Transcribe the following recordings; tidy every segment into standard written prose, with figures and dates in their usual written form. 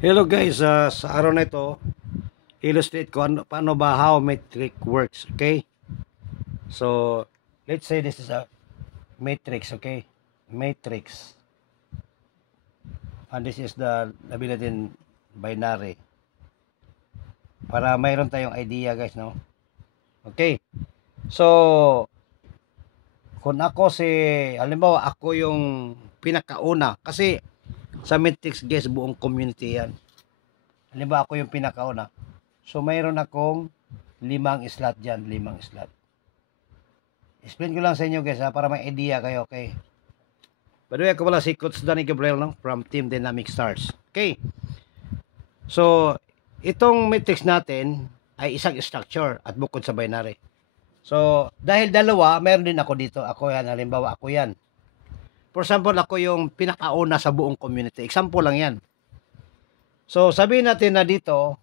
Hello guys, sa araw na ito, illustrate ko paano ba how matrix works, okay? So, let's say this is a matrix, okay? Matrix. And this is the, labi natin, binary. Para mayroon tayong idea guys, no? Okay. So, kung ako halimbawa ako yung pinakauna, kasi sa matrix guys, buong community yan. Halimbawa ako yung pinakauna. So, mayroon akong 5 slot dyan, 5 slot. Explain ko lang sa inyo guys para may idea kayo, okay? By the way, ako pala si Coach Danny Gabriel, no? From Team Dynamic Stars. Okay. So, itong matrix natin ay isang structure at bukod sa binary. So, dahil dalawa, mayroon din ako dito. Ako yan, halimbawa ako yan. For example, ako yung pinakauna sa buong community. Example lang yan. So, sabihin natin na dito,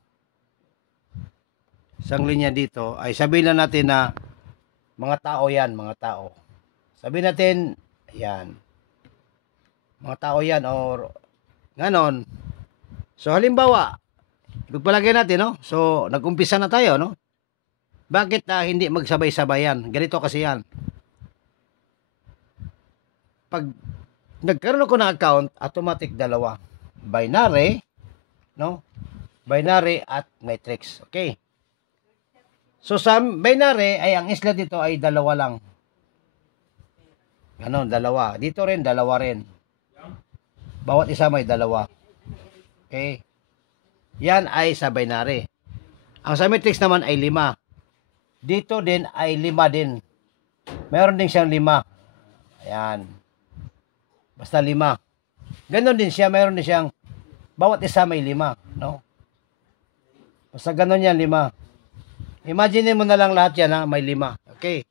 isang linya dito, ay sabihin lang natin na mga tao yan, mga tao. Sabihin natin, yan. Mga tao yan, or ganon. So, halimbawa, ipagpalagay natin, no? So, nag-umpisa na tayo, no? Bakit hindi magsabay-sabay yan? Ganito kasi yan. Pag nagkaroon ako ng account, automatic dalawa. Binary, no? Binary at matrix. Okay. So, sa binary, ay ang isla dito ay dalawa lang. Ganon, dalawa. Dito rin, dalawa rin. Bawat isa may dalawa. Okay. Yan ay sa binary. Ang sa matrix naman ay 5. Dito din ay 5 din. Meron din siyang 5. Ayan. Basta 5. Ganon din siya. Meron din siyang, bawat isa may 5. No? Basta ganon yan, 5. Imagine mo na lang lahat yan, ha? May 5. Okay.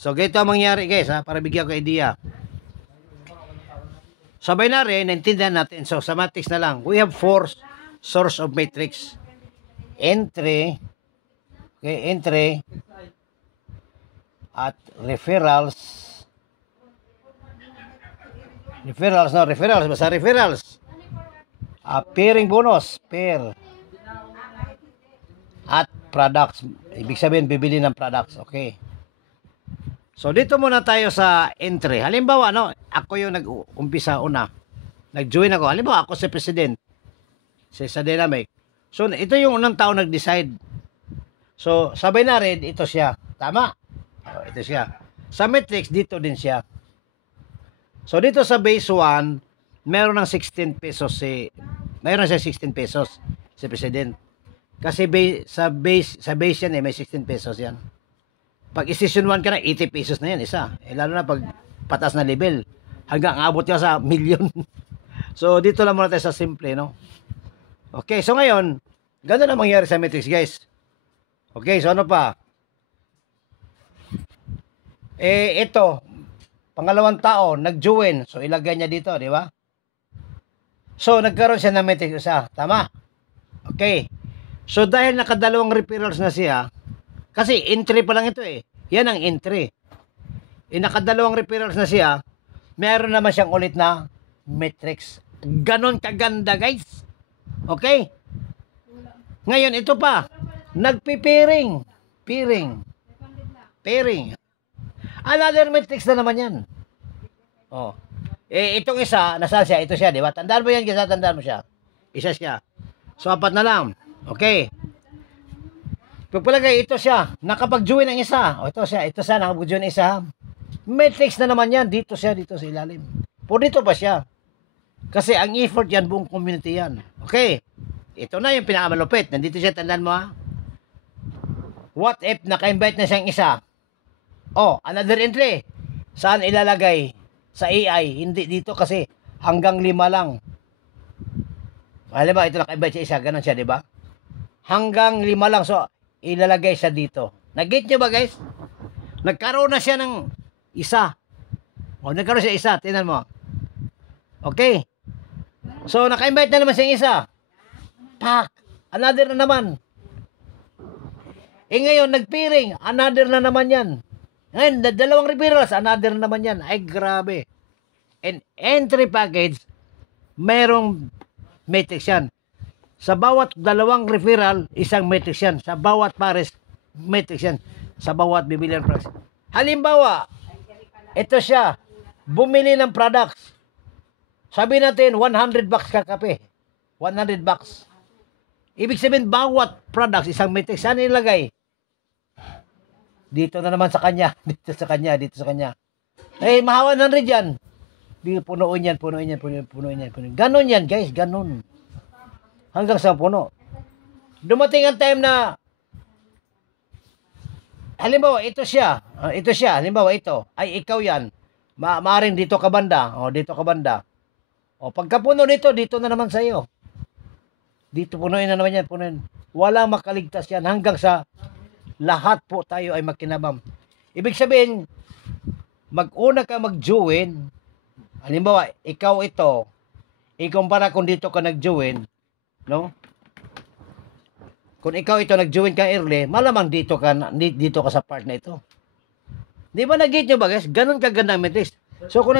So, ganito ang mangyari guys, ha? Para bigyan ko idea. Sa binary, naintindihan natin. So, sa matrix na lang. We have 4 source of matrix. Entry. Okay, entry. At referrals. Referrals. Basta referrals. Pairing bonus. Pair. At products. Ibig sabihin, bibili ng products. Okay. So, dito muna tayo sa entry. Halimbawa, no, ako yung nag-umpisa una. Nag-join ako. Halimbawa, ako si President. Sa Dynamic. So, ito yung unang tao nag-decide. So, sa binary, ito siya. Tama? Ito siya. Sa matrix, dito din siya. So, dito sa base 1, meron ng 16 pesos meron siya 16 pesos si President. Kasi sa base yan may 16 pesos yan. Pag season 1 ka na, 80 pesos na yan, isa. Lalo na pag patas na level. Hanggang abot ka sa million. So, dito lang muna tayo sa simple, no? Okay, so ngayon, gano'n na mangyari sa matrix, guys. Okay, so ano pa? Ito, pangalawang tao, nag-join. So, ilagay niya dito, di ba? So, nagkaroon siya ng matrix isa. Tama? Okay. So, dahil nakadalawang referrals na siya, kasi entry pa lang ito eh. Yan ang entry. Nakadalawang referrals na siya, meron naman siyang ulit na matrix. Ganon kaganda, guys. Okay? Ngayon, ito pa. Nagpipiring. Pairing. Another matrix na naman yan. Oh. Itong isa, nasaan siya? Ito siya, di ba? Tandaan mo yan, kasi tandaan mo siya. Isa siya. So, 4 na lang. Okay. Pagpalagay, ito siya. Nakapag-join ang isa. O, ito siya, nakapag-join isa. Matrix na naman yan. Dito siya, dito sa ilalim. Po dito pa siya. Kasi ang effort yan, buong community yan. Okay. Ito na yung pinakamalupit. Nandito siya, tandaan mo ha. What if naka-invite na siyang isa? Oh, another entry. Saan ilalagay? Sa AI. Hindi dito kasi hanggang 5 lang. Alam ba, ito naka-invite siya isa. Ganon siya, di ba? Hanggang 5 lang. So, ilalagay siya dito. Nag-get nyo ba, guys? Nagkaroon na siya ng isa. O, nagkaroon siya isa. Tingnan mo. Okay. So, naka-invite na naman siyang isa. Pak! Another na naman. Ngayon, nag-pairing. Another na naman yan. Ngayon, dalawang referrals. Another na naman yan. Ay, grabe. And entry package, mayroong matrix yan. Sa bawat dalawang referral, isang matrix yan. Sa bawat pares, matrix yan. Sa bawat bibilihan products. Halimbawa, ito siya, bumili ng products. Sabi natin, 100 bucks ka kape. 100 bucks. Ibig sabihin, bawat products, isang matrix. Saan nilagay? Dito na naman sa kanya. Dito sa kanya. Dito sa kanya. Eh, mahawa 100 yan. Di, punuin yan. Ganon yan, guys. Ganon. Hanggang sa puno. Dumating ang time na, halimbawa, ito siya. Halimbawa, ito. Ay, ikaw yan. Maaring dito ka banda. O, dito ka banda. O, pagkapuno dito na naman sa iyo. Dito punuin na naman yan. Punuin. Walang makaligtas yan. Hanggang sa lahat po tayo ay makinabang. Ibig sabihin, mag-una ka mag-join. Halimbawa, ikaw ito. Ikumpara kung dito ka nag-join. No? Kung ikaw ito nag-join ka early, malamang dito ka sa part na ito. Di ba nag-get nyo ba guys? Ganon kaganda ang matrix. So kung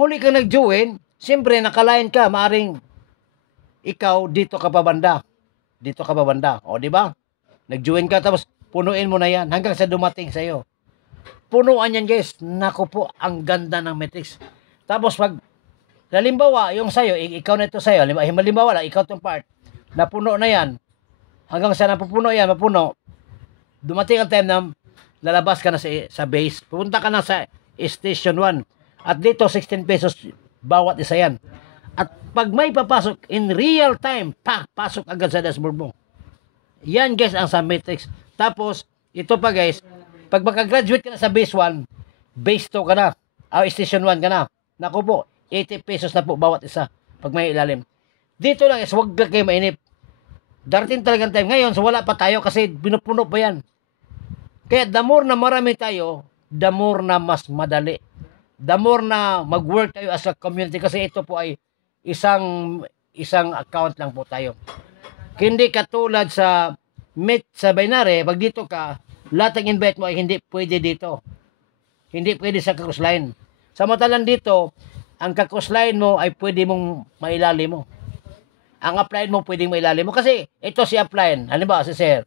huli ka nag-join, siyempre nakalain ka, maaring ikaw dito ka pa banda. Dito ka pa banda. O di ba? Nag-join ka tapos punuin mo na yan hanggang sa dumating sa iyo. Punuan yan guys. Naku po, ang ganda ng matrix. Tapos pag halimbawa, yung sayo, ikaw na ito sayo, halimbawa lang, ikaw itong part, napuno na yan, hanggang sa napupuno yan, mapuno, dumating ang time na lalabas ka na sa base, pupunta ka na sa station 1, at dito 16 pesos bawat isa yan. At pag may papasok, in real time, pasok agad sa dashboard mo. Yan guys ang sa matrix. Tapos, ito pa guys, pag makagraduate ka na sa base 1, base 2 ka na, station 1 ka na, naku po, 80 pesos na po bawat isa pag may ilalim. Dito lang is huwag kayo mainip. Darating talagang time. Ngayon, so wala pa tayo kasi pinupuno pa yan. Kaya the more na marami tayo, the more na mas madali. The more na mag-work tayo as a community kasi ito po ay isang account lang po tayo. Hindi katulad sa Meet sa Binary, pag dito ka, lahat ng invite mo ay hindi pwede dito. Hindi pwede sa crossline. Samantalang dito, ang kakusline mo ay pwede mong mailalim mo. Ang apply mo pwedeng mailalim mo. Kasi ito si apply. Halimbawa si sir.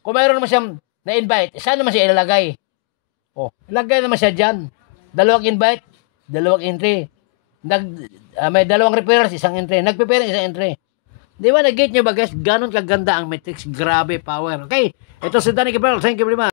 Kung mayroon naman siyang na-invite, saan naman siya ilalagay? O, ilagay naman siya dyan. Dalawang invite, dalawang entry. May dalawang referrals, isang entry. Nagprepare isang entry. Di ba, nag-get nyo ba guys? Ganon kaganda ang matrix. Grabe power. Okay, ito si Danny Gabriel. Thank you very much.